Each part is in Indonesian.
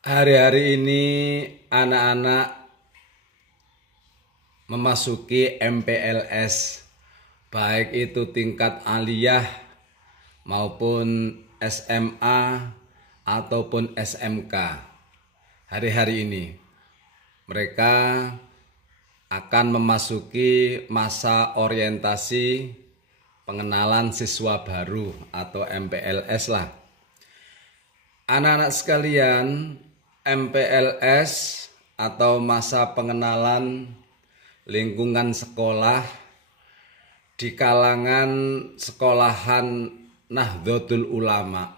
Hari-hari ini anak-anak memasuki MPLS, baik itu tingkat aliyah maupun SMA ataupun SMK. Hari-hari ini mereka akan memasuki masa orientasi pengenalan siswa baru atau MPLS lah. Anak-anak sekalian, MPLS atau masa pengenalan lingkungan sekolah di kalangan sekolahan Nahdlatul Ulama,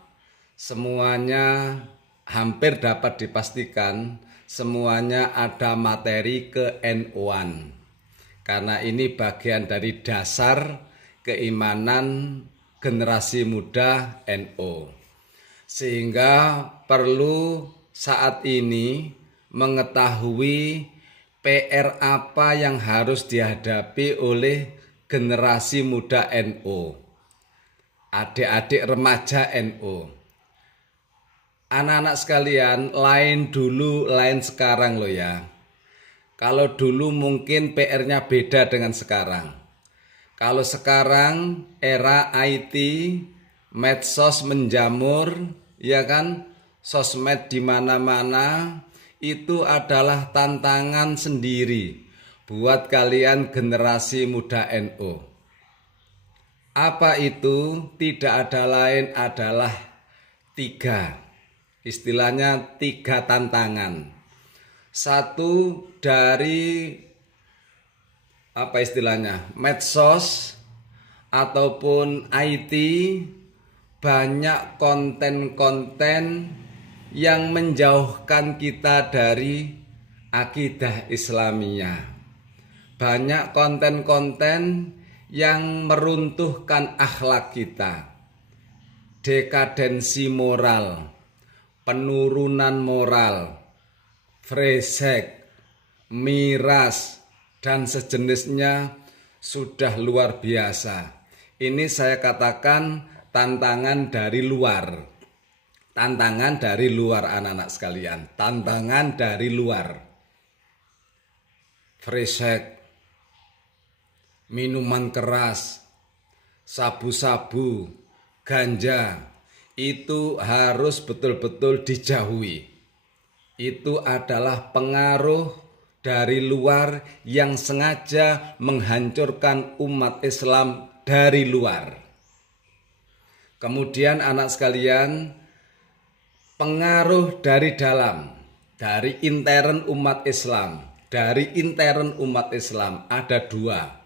semuanya hampir dapat dipastikan semuanya ada materi ke NU-an, karena ini bagian dari dasar keimanan generasi muda NU. Sehingga perlu saat ini mengetahui PR apa yang harus dihadapi oleh generasi muda NU, adik-adik remaja NU. Anak-anak sekalian, lain dulu, lain sekarang loh ya. Kalau dulu mungkin PR-nya beda dengan sekarang. Kalau sekarang era IT, medsos menjamur, ya kan? Sosmed di mana-mana, itu adalah tantangan sendiri buat kalian generasi muda NU. Apa itu? Tidak ada lain adalah tiga. Istilahnya tiga tantangan. Satu dari medsos ataupun IT, banyak konten-konten yang menjauhkan kita dari akidah Islamiyah. Banyak konten-konten yang meruntuhkan akhlak kita. Dekadensi moral, penurunan moral, fresek, miras, dan sejenisnya sudah luar biasa. Ini saya katakan tantangan dari luar. Tantangan dari luar anak-anak sekalian. Tantangan dari luar. Fresek, minuman keras, sabu-sabu, ganja, itu harus betul-betul dijauhi. Itu adalah pengaruh dari luar yang sengaja menghancurkan umat Islam dari luar. Kemudian anak sekalian, pengaruh dari dalam, dari intern umat Islam. Dari intern umat Islam ada dua.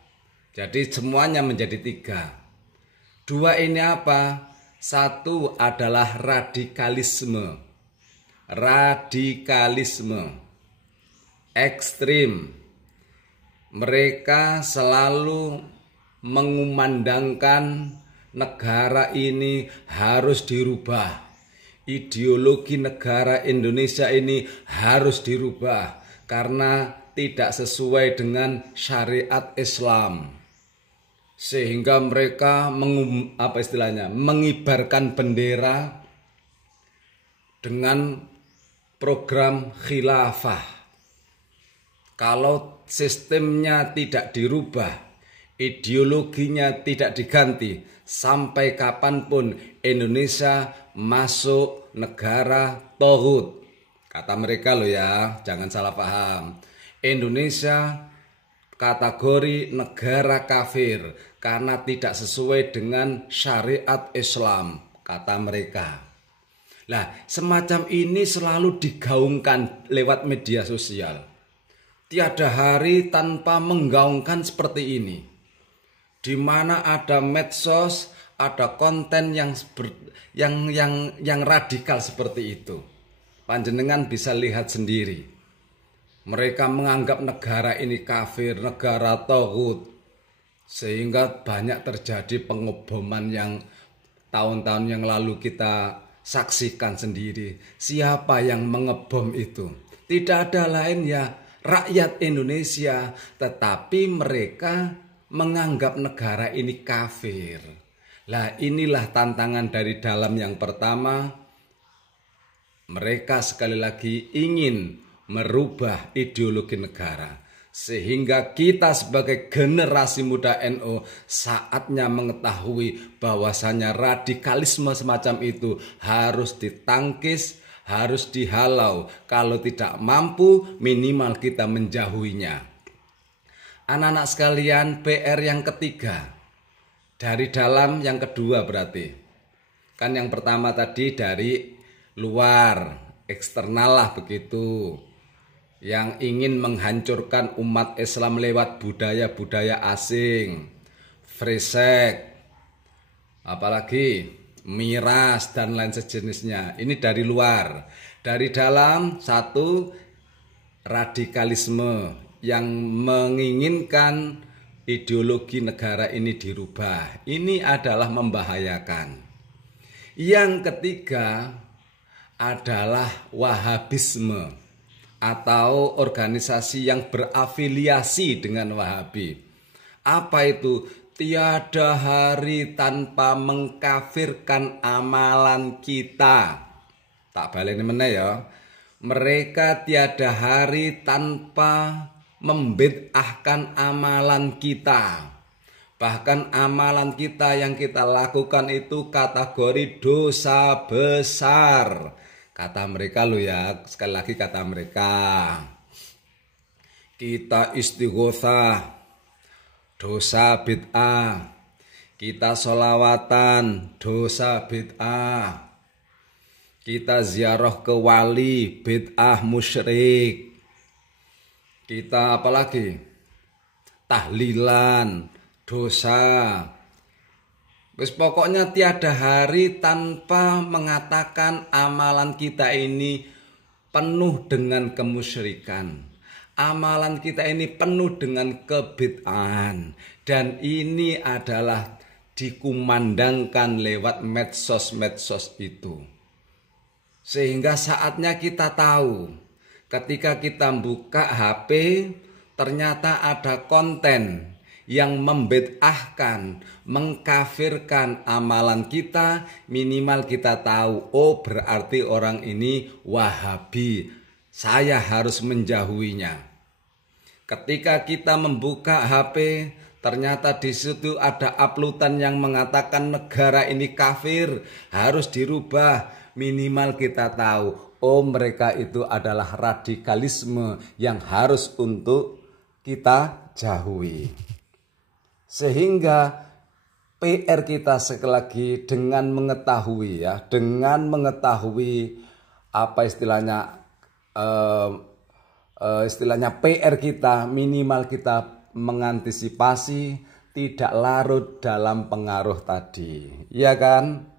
Jadi semuanya menjadi tiga. Dua ini apa? Satu adalah radikalisme. Radikalisme ekstrim. Mereka selalu mengumandangkan negara ini harus dirubah. Ideologi negara Indonesia ini harus dirubah karena tidak sesuai dengan syariat Islam. Sehingga mereka mengibarkan bendera dengan program khilafah. Kalau sistemnya tidak dirubah, ideologinya tidak diganti, sampai kapanpun Indonesia masuk negara tauhid. Kata mereka loh ya, jangan salah paham. Indonesia kategori negara kafir karena tidak sesuai dengan syariat Islam, kata mereka. Nah, semacam ini selalu digaungkan lewat media sosial. Tiada hari tanpa menggaungkan seperti ini. Di mana ada medsos, ada konten yang radikal seperti itu. Panjenengan bisa lihat sendiri. Mereka menganggap negara ini kafir, negara tauhid. Sehingga banyak terjadi pengeboman yang tahun-tahun yang lalu kita saksikan sendiri. Siapa yang mengebom itu? Tidak ada lain ya rakyat Indonesia. Tetapi mereka menganggap negara ini kafir. Lah inilah tantangan dari dalam yang pertama. Mereka sekali lagi ingin merubah ideologi negara. Sehingga kita sebagai generasi muda NU saatnya mengetahui bahwasanya radikalisme semacam itu harus ditangkis, harus dihalau. Kalau tidak mampu, minimal kita menjauhinya. Anak-anak sekalian, PR yang ketiga. Dari dalam, yang kedua berarti. Kan yang pertama tadi dari luar, eksternal lah begitu. Yang ingin menghancurkan umat Islam lewat budaya-budaya asing, free sex, apalagi miras dan lain sejenisnya. Ini dari luar. Dari dalam, satu, radikalisme yang menginginkan ideologi negara ini dirubah. Ini adalah membahayakan. Yang ketiga adalah Wahabisme atau organisasi yang berafiliasi dengan Wahabi. Apa itu? Tiada hari tanpa mengkafirkan amalan kita. Tak baleni meneh ya. Mereka tiada hari tanpa membid'ahkan amalan kita. Bahkan amalan kita yang kita lakukan itu kategori dosa besar. Kata mereka lo ya, sekali lagi kata mereka. Kita istighosah, dosa bid'ah. Kita sholawatan, dosa bid'ah. Kita ziarah ke wali, bid'ah musyrik. Kita apalagi? Tahlilan, dosa. Wis pokoknya tiada hari tanpa mengatakan amalan kita ini penuh dengan kemusyrikan. Amalan kita ini penuh dengan kebid'ahan. Dan ini adalah dikumandangkan lewat medsos-medsos itu. Sehingga saatnya kita tahu, ketika kita buka HP, ternyata ada konten yang membid'ahkan, mengkafirkan amalan kita. Minimal kita tahu, oh berarti orang ini Wahabi, saya harus menjauhinya. Ketika kita membuka HP, ternyata di situ ada uploadan yang mengatakan negara ini kafir, harus dirubah. Minimal kita tahu, oh mereka itu adalah radikalisme yang harus untuk kita jauhi. Sehingga PR kita sekali lagi dengan mengetahui ya, dengan mengetahui apa istilahnya PR kita, minimal kita mengantisipasi tidak larut dalam pengaruh tadi, ya kan?